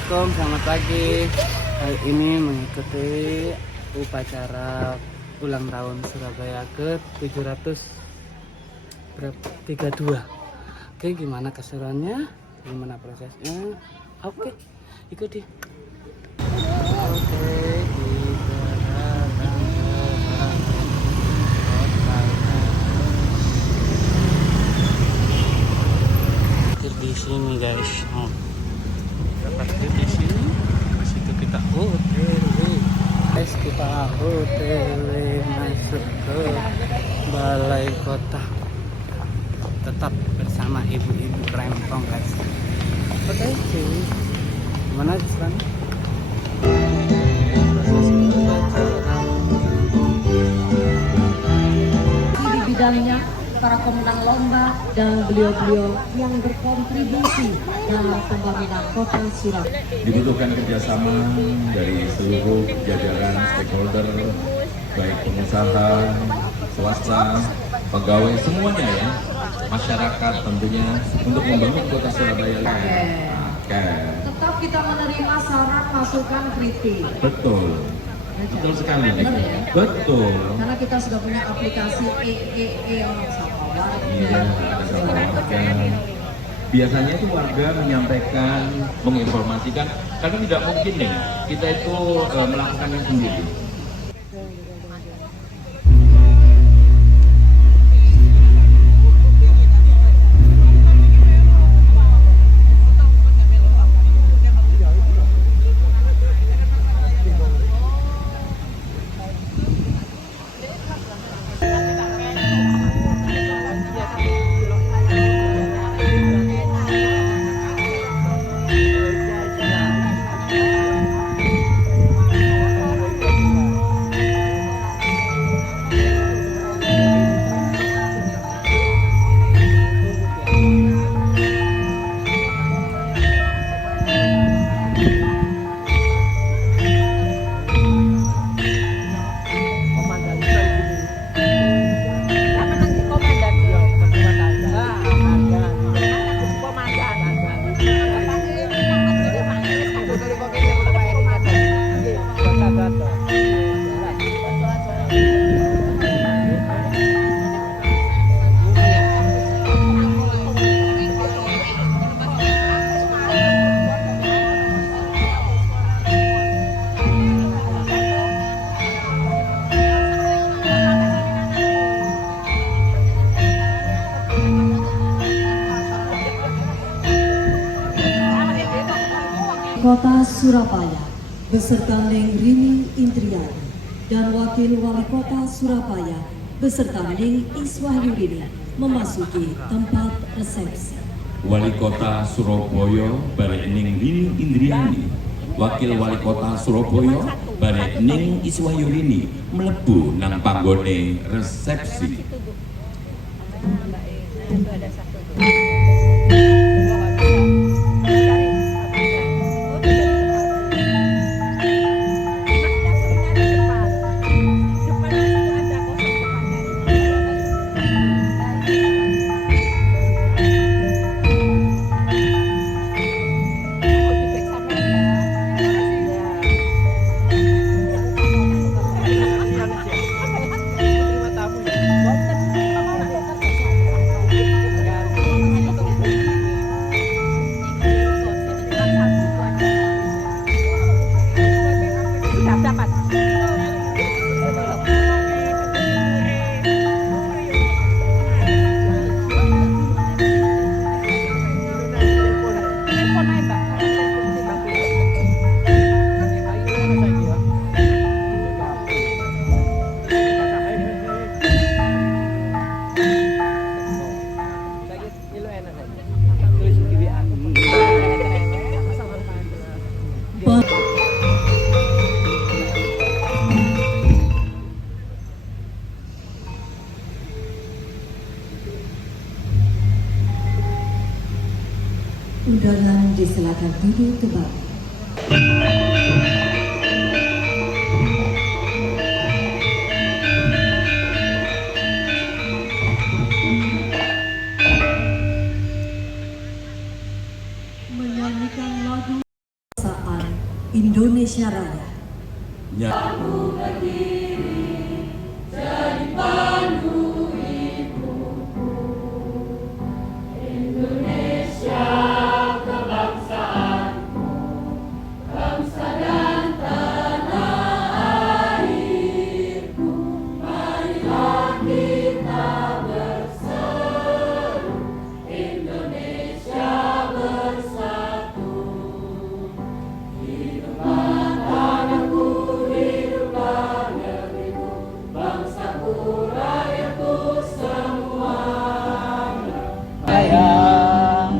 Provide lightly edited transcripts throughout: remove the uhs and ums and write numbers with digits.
Assalamualaikum, selamat pagi. Hari ini mengikuti upacara ulang tahun Surabaya ke-732. Oke, gimana keseruannya? Gimana prosesnya? Oke, ikuti. Oke, kita datang ke di sini guys. Di sini, di situ kita OTW. Guys, kita OTW masuk ke balai kota. Tetap bersama ibu-ibu rempong guys. Oke, gimana sekarang? Di bidangnya para pemenang lomba dan beliau-beliau yang berkontribusi dalam pembangunan kota Surabaya. Dibutuhkan kerjasama dari seluruh jajaran stakeholder, baik pengusaha, swasta, pegawai, semuanya ya, masyarakat tentunya untuk membangun kota Surabaya. Oke. Tetap kita menerima saran, masukan, kritik. Betul. Betul sekali. Benar ya? Betul. Karena kita sudah punya aplikasi orang sapa warga. Iya, sama warga. Biasanya itu warga menyampaikan, menginformasikan, karena tidak mungkin nih kita itu melakukannya sendiri. Kota Surabaya beserta Neng Rini Indriani dan Wakil Wali Kota Surabaya beserta Neng Iswahyudini memasuki tempat resepsi. Wali Kota Surabaya Barek Ning Rini Indriani, Wakil Wali Kota Surabaya Barek Ning Iswahyudini mlebu nang panggone resepsi. Undangan disilakan duduk kembali. Menyanyikan lagu Indonesia Raya. Raya,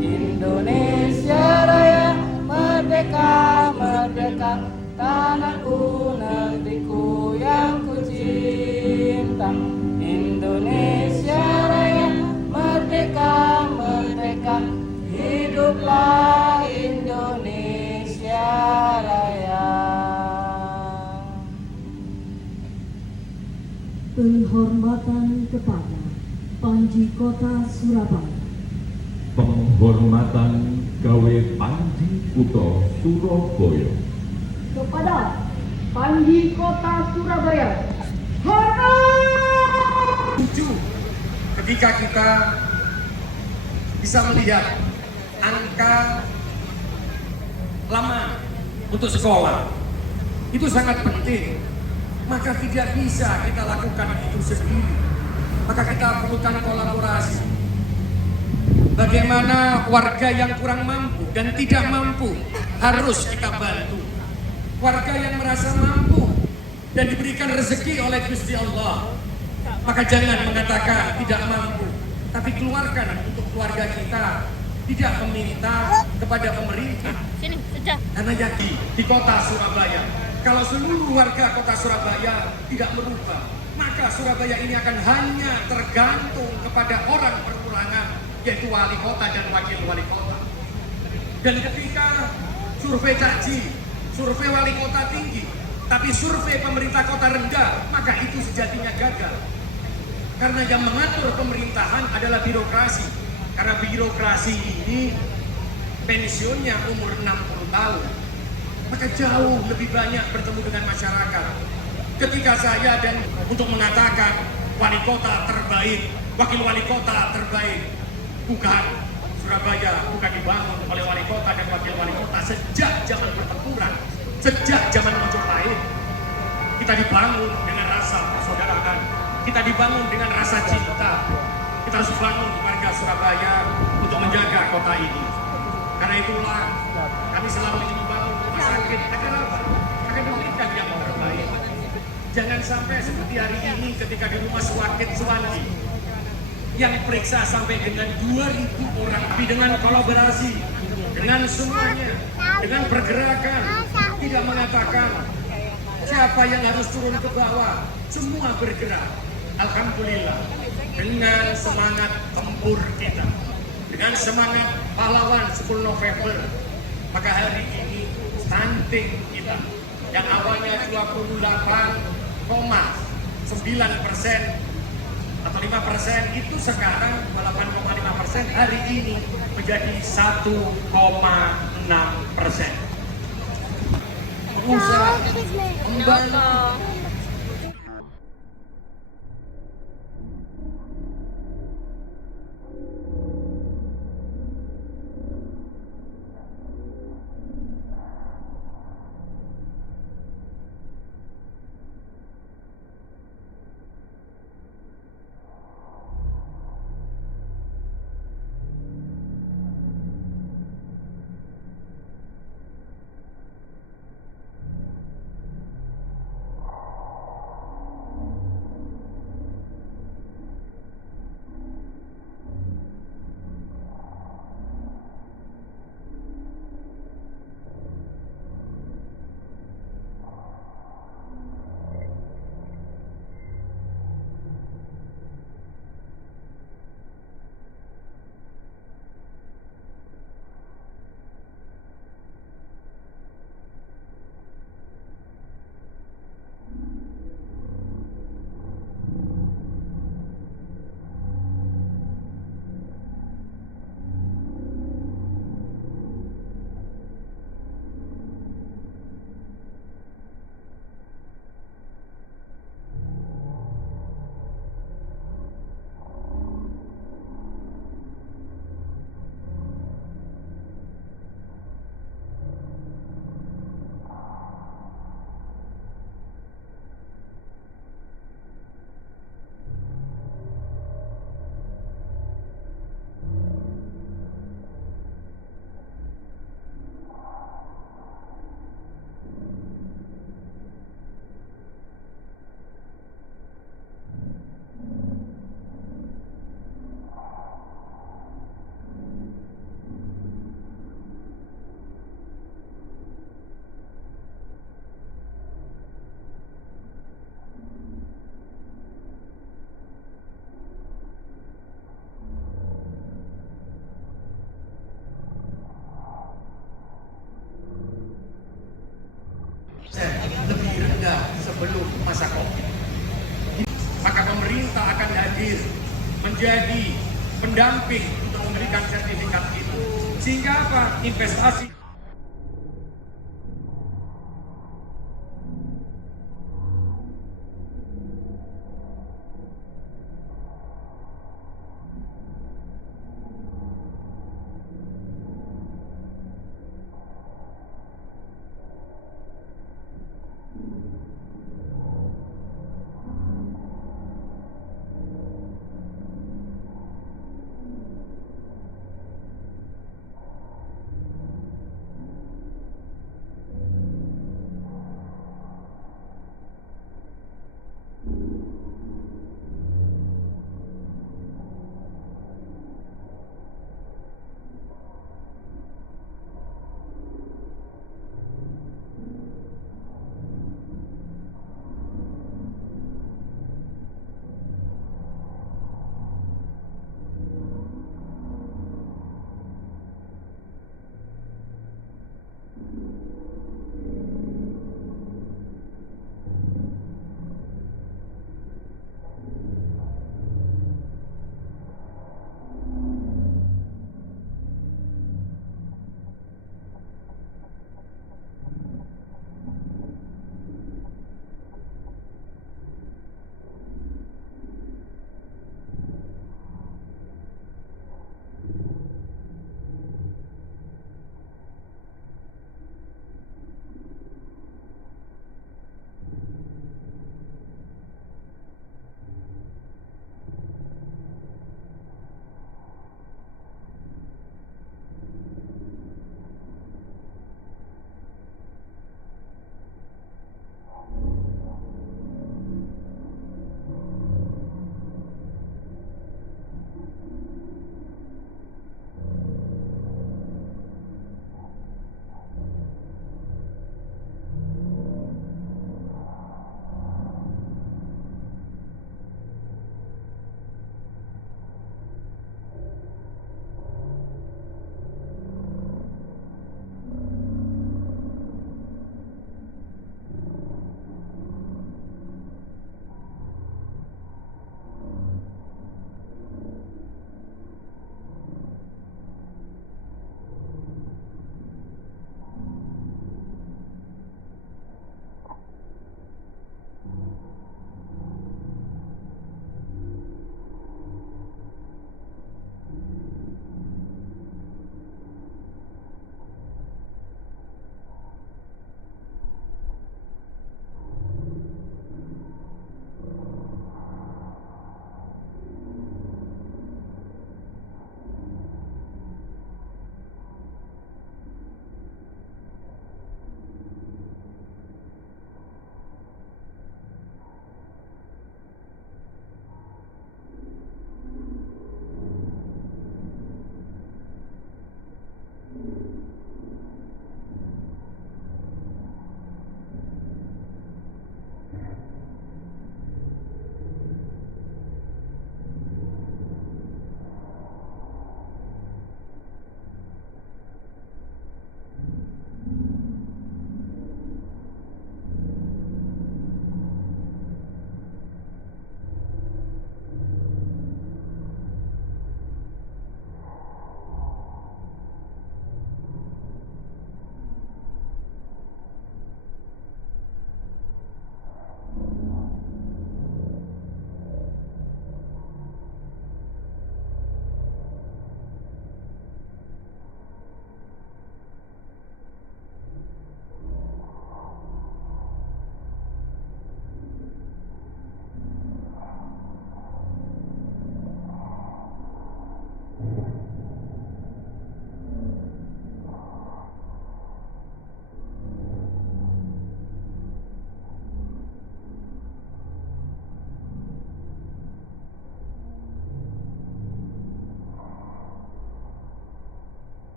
Indonesia Raya, merdeka, merdeka, tanahku, negeriku yang ku cinta. Indonesia Raya, merdeka, merdeka, hiduplah Indonesia Raya. Penghormatan kepada Panji Kota Surabaya. Penghormatan gawe Panji Kutha Surabaya. Kepada Panji Kota Surabaya. Hormat! Lucu ketika kita bisa melihat angka lama untuk sekolah. Itu sangat penting. Maka tidak bisa kita lakukan itu sendiri. Maka kita perlukan kolaborasi. Bagaimana warga yang kurang mampu dan tidak mampu harus kita bantu. Warga yang merasa mampu dan diberikan rezeki oleh Gusti Allah, maka jangan mengatakan tidak mampu, tapi keluarkan untuk keluarga kita. Tidak meminta kepada pemerintah. Sini, sejak. Karena yakin di kota Surabaya, kalau seluruh warga kota Surabaya tidak merubah, maka Surabaya ini akan hanya tergantung kepada orang perorangan, yaitu wali kota dan wakil wali kota. Dan ketika survei caci, survei wali kota tinggi, tapi survei pemerintah kota rendah, maka itu sejatinya gagal. Karena yang mengatur pemerintahan adalah birokrasi. Karena birokrasi ini pensiunnya umur 60 tahun. Maka jauh lebih banyak bertemu dengan masyarakat. Ketika saya dan untuk mengatakan wali kota terbaik, wakil wali kota terbaik, bukan. Surabaya bukan dibangun oleh wali kota dan wakil wali kota sejak zaman pertempuran, sejak zaman Majapahit. Kita dibangun dengan rasa persaudaraan, kita dibangun dengan rasa cinta. Kita harus bangun warga Surabaya untuk menjaga kota ini. Karena itulah kami selalu ingin membangun rumah sakit agar apa? Agar memberikan yang terbaik. Jangan sampai seperti hari ini ketika di rumah sakit Suwandi yang periksa sampai dengan 2.000 orang lebih dengan kolaborasi dengan semuanya, dengan pergerakan, tidak mengatakan siapa yang harus turun ke bawah, semua bergerak. Alhamdulillah, dengan semangat tempur kita, dengan semangat pahlawan 10 November, maka hari ini stunting kita yang awalnya 28,9% atau 5% itu sekarang 8,5%, hari ini menjadi 1,6%. Pengusaha membantu masa COVID. Maka pemerintah akan hadir menjadi pendamping untuk memberikan sertifikat itu. Sehingga apa? Investasi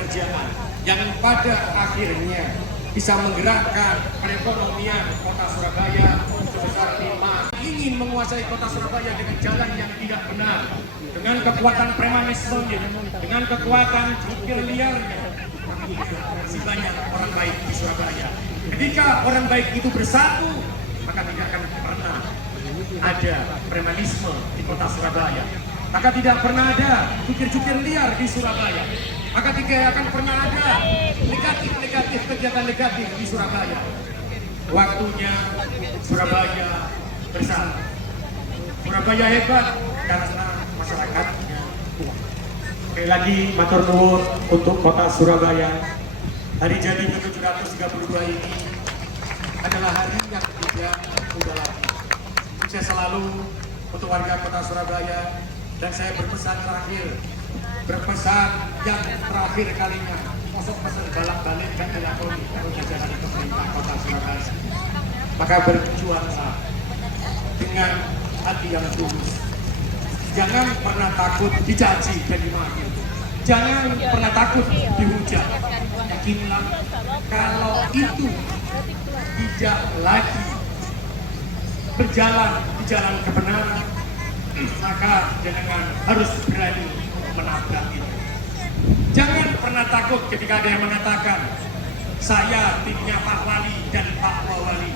pekerjaan yang pada akhirnya bisa menggerakkan perekonomian kota Surabaya sebesar 5. Ingin menguasai kota Surabaya dengan jalan yang tidak benar, dengan kekuatan premanisme, dengan kekuatan jukir liarnya, masih banyak orang baik di Surabaya. Ketika orang baik itu bersatu, maka tidak akan pernah ada premanisme di kota Surabaya. Maka tidak pernah ada jukir-jukir liar di Surabaya. Maka tidak akan pernah ada negatif kegiatan negatif di Surabaya. Waktunya Surabaya bersatu. Surabaya hebat karena masyarakatnya kuat. Sekali lagi matur nuwun untuk kota Surabaya. Hari jadi ke-732 ini adalah hari yang tidak mudah lagi. Saya selalu untuk warga kota Surabaya, dan saya berpesan yang terakhir kalinya, kosong pesan balik dan dilakoni kalau jajaran pemerintah kota Surabaya. Maka berjuanglah dengan hati yang tulus. Jangan pernah takut dicaci dan dimaki. Jangan pernah takut dihujat. Yakinlah kalau itu tidak lagi berjalan di jalan kebenaran, maka jenengan harus berani menabrak itu. Jangan pernah takut ketika ada yang mengatakan saya timnya Pak Wali dan Pak Wali,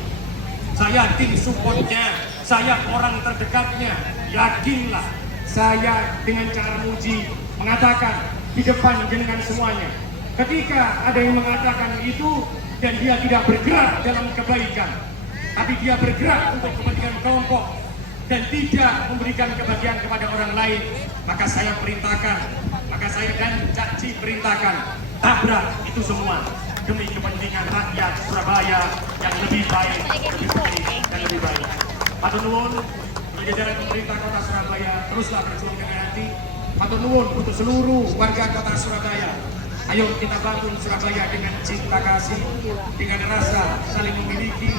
saya tim supportnya, saya orang terdekatnya. Yakinlah saya dengan cara muji mengatakan di depan jenengan semuanya, ketika ada yang mengatakan itu dan dia tidak bergerak dalam kebaikan, tapi dia bergerak untuk kepentingan kelompok dan tidak memberikan kebahagiaan kepada orang lain, maka saya perintahkan, maka saya dan Cak Ci perintahkan, tabrak itu semua demi kepentingan rakyat Surabaya yang lebih baik, lebih baik dan lebih baik. Matur nuwun jajaran pemerintah kota Surabaya, teruslah berjuang dengan hati. Matur nuwun untuk seluruh warga kota Surabaya. Ayo kita bangun Surabaya dengan cinta kasih, dengan rasa saling memiliki,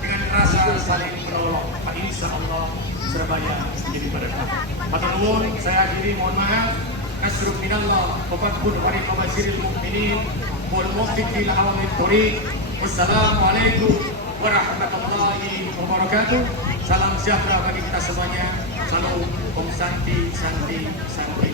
dengan rasa saling menolong. Insya Allah Surabaya menjadi berkah. Matur nuwun, saya akhiri, mohon maaf. Nasrul minallah, wafatkun wari mabasiril mu'minin, wal mu'fiqil awamil turiq. Wassalamualaikum warahmatullahi wabarakatuh. Salam sejahtera bagi kita semuanya. Salam Om Santi, Santi, Santi.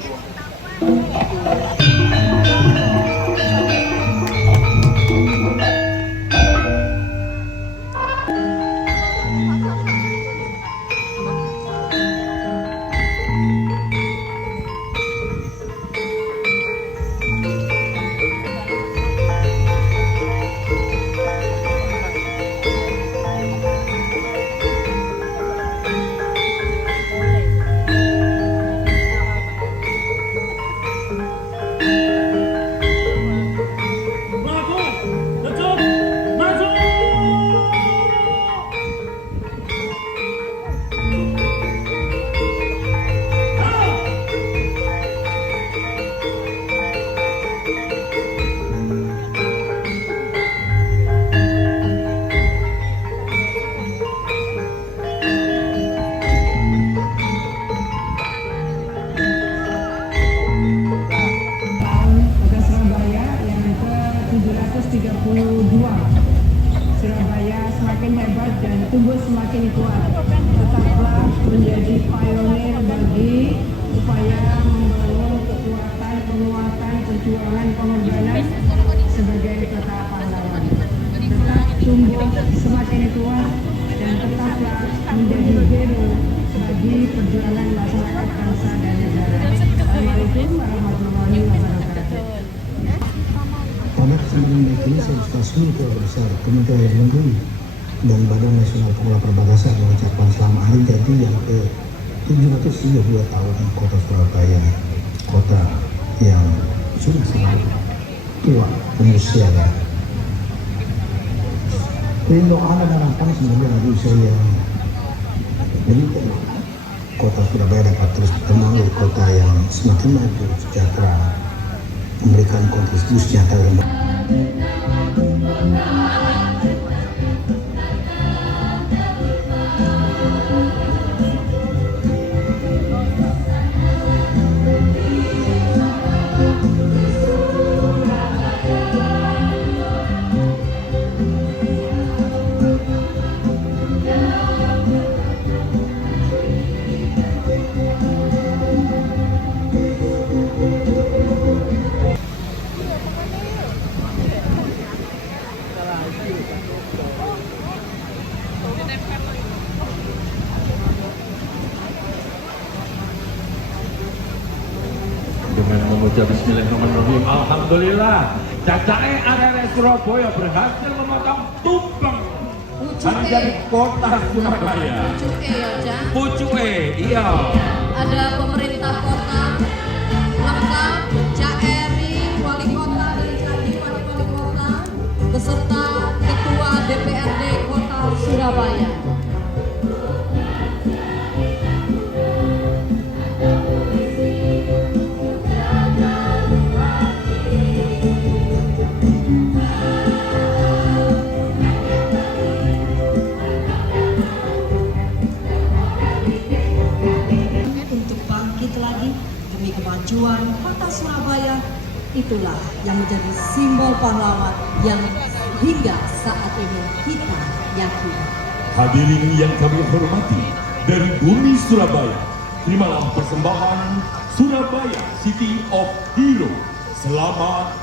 Surabaya semakin hebat dan tumbuh semakin kuat. Tetaplah menjadi pionir bagi upaya membangun kekuatan, penguatan, perjuangan, pengorbanan sebagai kota pahlawan. Tetap tumbuh semakin kuat dan tetaplah menjadi hero bagi perjuangan masyarakat bangsa dan negara. Assalamualaikum warahmatullahi wabarakatuh. Pada kesempatan ini saya Stasiun Keluarga Besar Kementerian Dalam Negeri dan Badan Nasional Pengelola Perbatasan mengucapkan selamat hari jadi yang ke-732 tahun kota Surabaya, kota yang sudah sangat tua usianya. Rindu anak dan harapan semoga lagi usia jadi kota Surabaya dapat terus berkembang menjadi kota yang semakin maju, sejahtera, memberikan kontribusi nyata yang Alhamdulillah, Cacae arek Surabaya berhasil memotong tumpeng dari kota Surabaya. Pucuke ya, Cak. Pucuke, iya. Ada pemerintah kota lengkap, Cak Eri, wali kota dan Cadi wali kota, beserta Ketua DPRD Kota Surabaya. Untuk bangkit lagi demi kemajuan Kota Surabaya, itulah yang menjadi simbol pahlawan yang hingga saat ini kita yakini. Hadirin yang kami hormati, dari bumi Surabaya, terimalah persembahan Surabaya City of Hero. Selamat.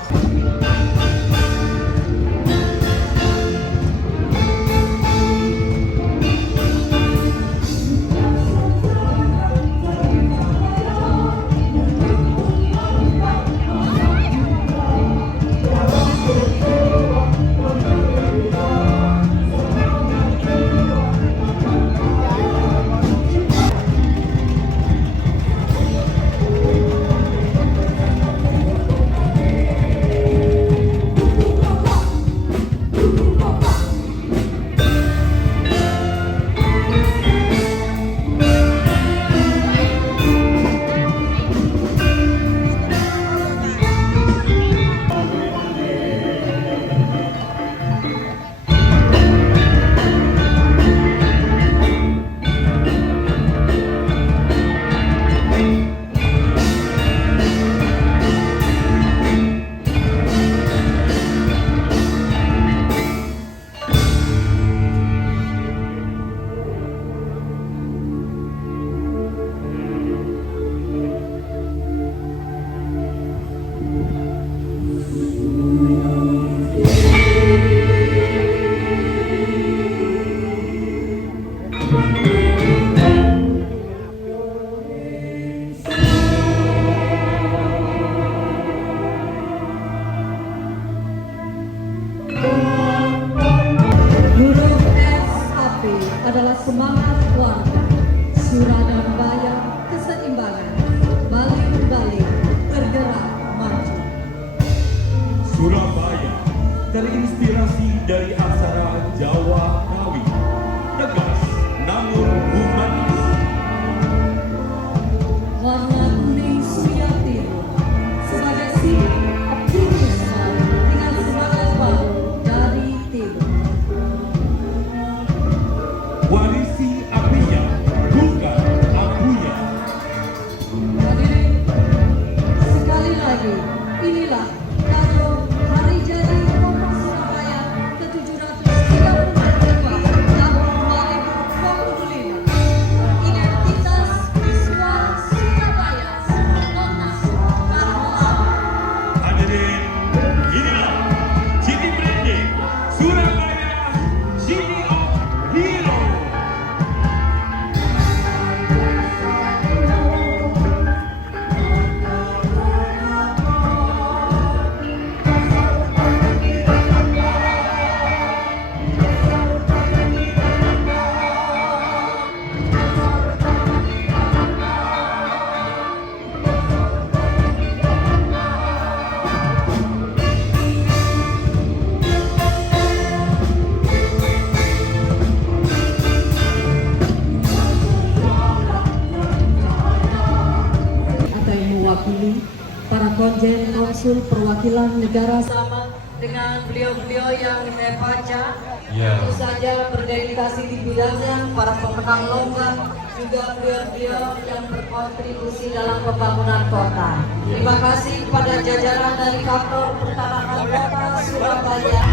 Huruf SAP adalah semangat warga, Surabaya keseimbangan, balik-balik, bergerak maju. Surabaya terinspirasi dari aksara Jawa Kawi, tegas namun humanis. Warna kuning Suyati sebagai simbol optimisme dengan semangat baru dari timur. Warisi apinya, bukan abunya. Hadirin, sekali lagi, inilah kado hari jadi Kota Surabaya ke-732 tahun 2025. Identitas visual Surabaya, Kota Pahlawan. Hadirin, inilah City Branding Surabaya City of Hero. Atau yang mewakili para konjen konsul perwakilan negara sama dengan beliau-beliau yang saya baca, tentu saja berdedikasi di bidangnya, para pemenang lomba, juga beliau-beliau yang berkontribusi dalam pembangunan kota. Terima kasih kepada jajaran dari Kantor Pertanahan Kota Surabaya.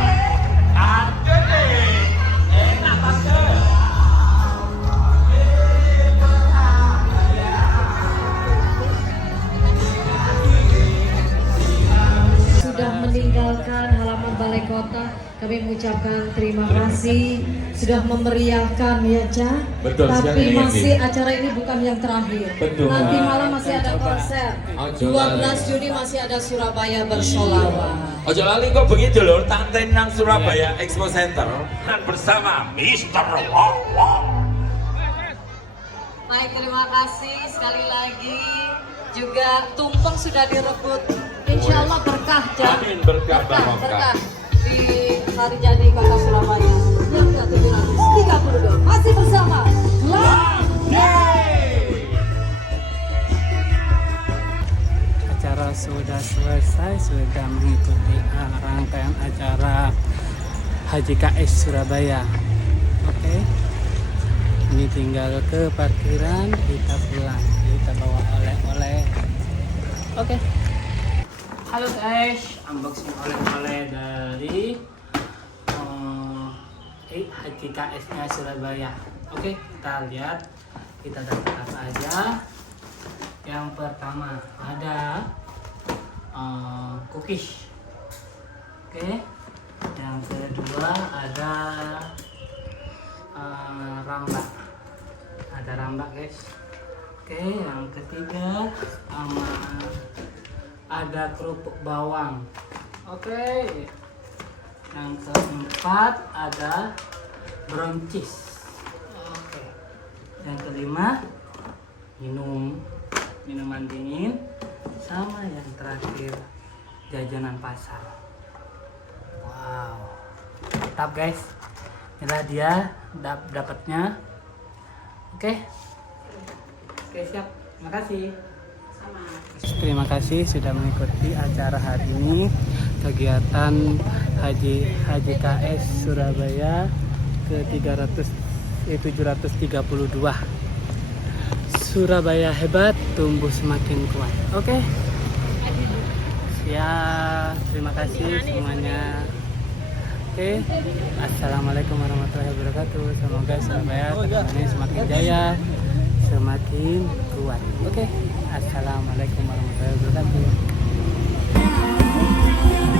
Sudah meninggalkan halaman balai kota Kami mengucapkan terima kasih sudah memeriahkan ya Ca. Betul Tapi sekali, masih Edi. acara ini bukan yang terakhir. Betul. Nanti malam masih ada konser. Ojo 12 Juni masih ada Surabaya bersolawat. Ojo lali kok begitu loh, tanteng nang Surabaya Expo Center dan bersama Mr. Wow. Baik, terima kasih sekali lagi. Juga tumpeng sudah direbut. Insya Allah berkah, Ca. Amin, berkah, barokah. berkah di hari jadi Kota Surabaya yang ke-732. Masih bersama Acara sudah selesai, sudah mengikuti rangkaian acara Haji KS Surabaya. Oke, ini tinggal ke parkiran, kita pulang, kita bawa oleh-oleh. Oke. Halo guys, unboxing oleh-oleh dari Haji KS-nya Surabaya. Oke, kita lihat, kita dapat apa aja. Yang pertama ada cookies. Oke. Yang kedua ada rambak. Ada rambak guys. Oke, yang ketiga ada kerupuk bawang. Oke. Yang keempat ada brunches. Oke. Yang kelima minuman dingin, sama yang terakhir jajanan pasar. Wow, mantap guys. Inilah dia dapatnya. Oke, siap. Terima kasih. Terima kasih sudah mengikuti acara hari ini, kegiatan Haji KS Surabaya ke-732. Surabaya hebat, tumbuh semakin kuat. Oke. Ya, terima kasih semuanya. Oke. Assalamualaikum warahmatullahi wabarakatuh. Semoga Surabaya kedepannya semakin jaya, semakin kuat. Oke. Assalamualaikum warahmatullahi wabarakatuh.